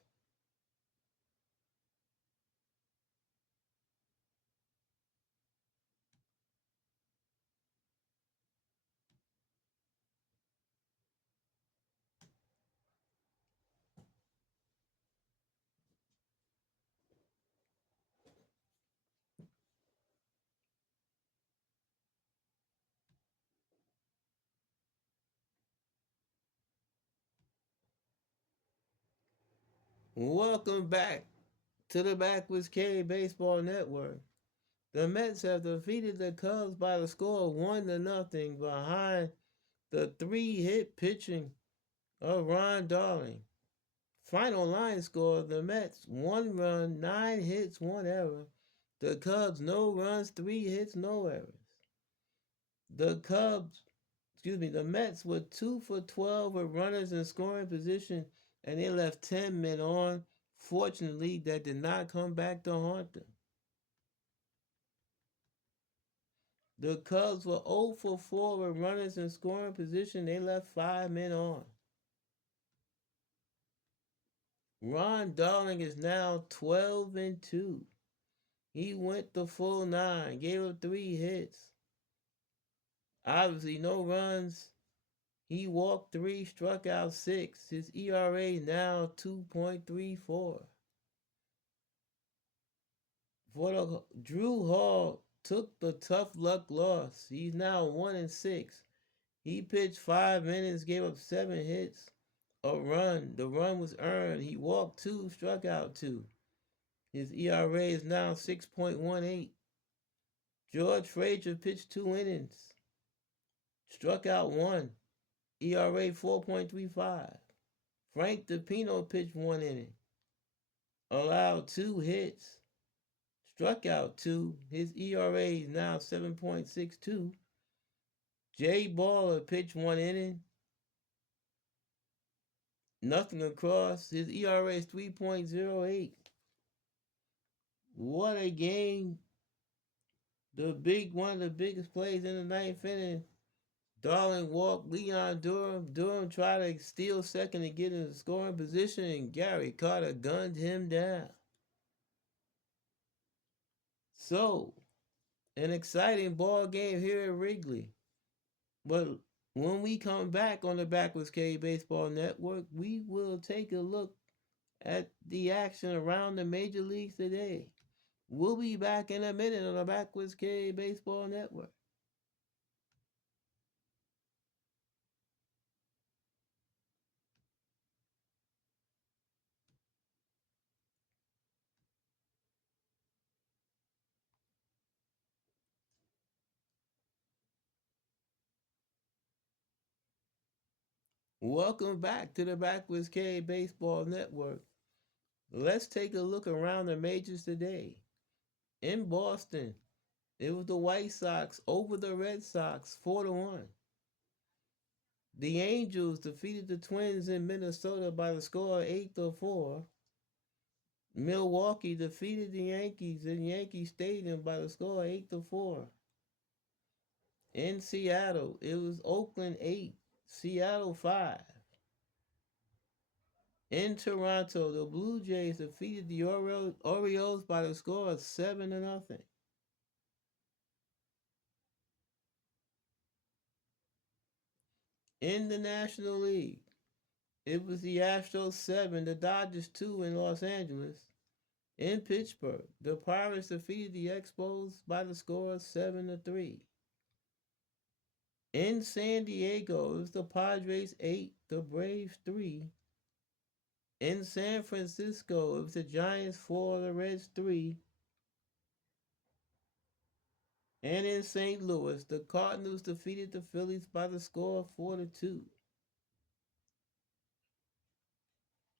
Welcome back to the Backwards K Baseball Network. The Mets have defeated the Cubs by the score of 1-0 behind the 3-hit pitching of Ron Darling. Final line score: the Mets 1 run, 9 hits, 1 error. The Cubs no runs, 3 hits, no errors. The Cubs, the Mets were 2 for 12 with runners in scoring position, and they left 10 men on. Fortunately, that did not come back to haunt them. The Cubs were 0 for 4 with runners in scoring position. They left 5 men on. Ron Darling is now 12-2. He went the full 9, gave up 3 hits. Obviously, no runs. He walked 3, struck out 6. His ERA now 2.34. Drew Hall took the tough luck loss. He's now 1-6. He pitched 5 innings, gave up 7 hits, a run. The run was earned. He walked 2, struck out 2. His ERA is now 6.18. George Frazier pitched 2 innings, struck out 1. ERA 4.35. Frank DePino pitched 1 inning, allowed 2 hits, struck out 2. His ERA is now 7.62. Jay Baller pitched 1 inning, nothing across. His ERA is 3.08. What a game. One of the biggest plays in the ninth inning. Darling walked Leon Durham. Durham tried to steal second and get in the scoring position, and Gary Carter gunned him down. So, an exciting ball game here at Wrigley. But when we come back on the Backwards K Baseball Network, we will take a look at the action around the major leagues today. We'll be back in a minute on the Backwards K Baseball Network. Welcome back to the Backwards K Baseball Network. Let's take a look around the majors today. In Boston, it was the White Sox over the Red Sox 4-1. The Angels defeated the Twins in Minnesota by the score of 8-4. Milwaukee defeated the Yankees in Yankee Stadium by the score of 8-4. In Seattle, it was Oakland 8, Seattle 5. In Toronto, the Blue Jays defeated the Orioles by the score of 7-0. In the National League, it was the Astros 7, the Dodgers 2 in Los Angeles. In Pittsburgh, the Pirates defeated the Expos by the score of 7-3. In San Diego, it was the Padres 8, the Braves 3. In San Francisco, it was the Giants 4, the Reds 3. And in St. Louis, the Cardinals defeated the Phillies by the score of 4-2.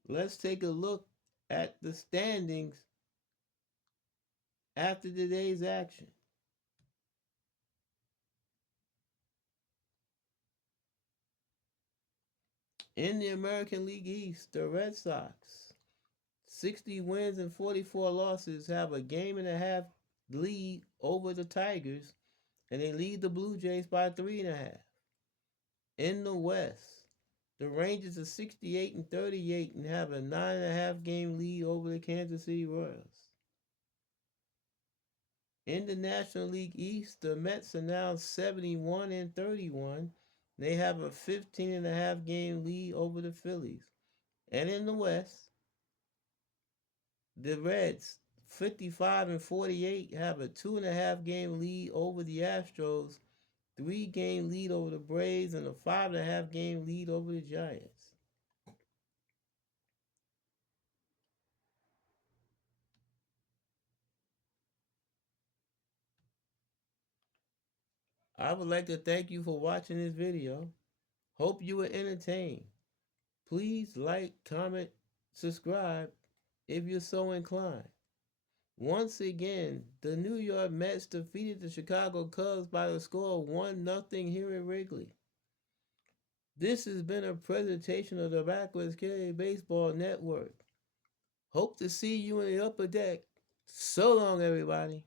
Let's take a look at the standings after today's action. In the American League East, the Red Sox, 60 wins and 44 losses, have a game and a half lead over the Tigers, and they lead the Blue Jays by 3.5. In the West, the Rangers are 68-38 and have a 9.5 game lead over the Kansas City Royals. In the National League East, the Mets are now 71-31. They have a 15.5 game lead over the Phillies. And in the West, the Reds, 55-48, have a 2.5 game lead over the Astros, 3 game lead over the Braves, and a 5.5 game lead over the Giants. I would like to thank you for watching this video. Hope you were entertained. Please like, comment, subscribe if you're so inclined. Once again, the New York Mets defeated the Chicago Cubs by the score of 1-0 here at Wrigley. This has been a presentation of the Backwards K Baseball Network. Hope to see you in the upper deck. So long, everybody.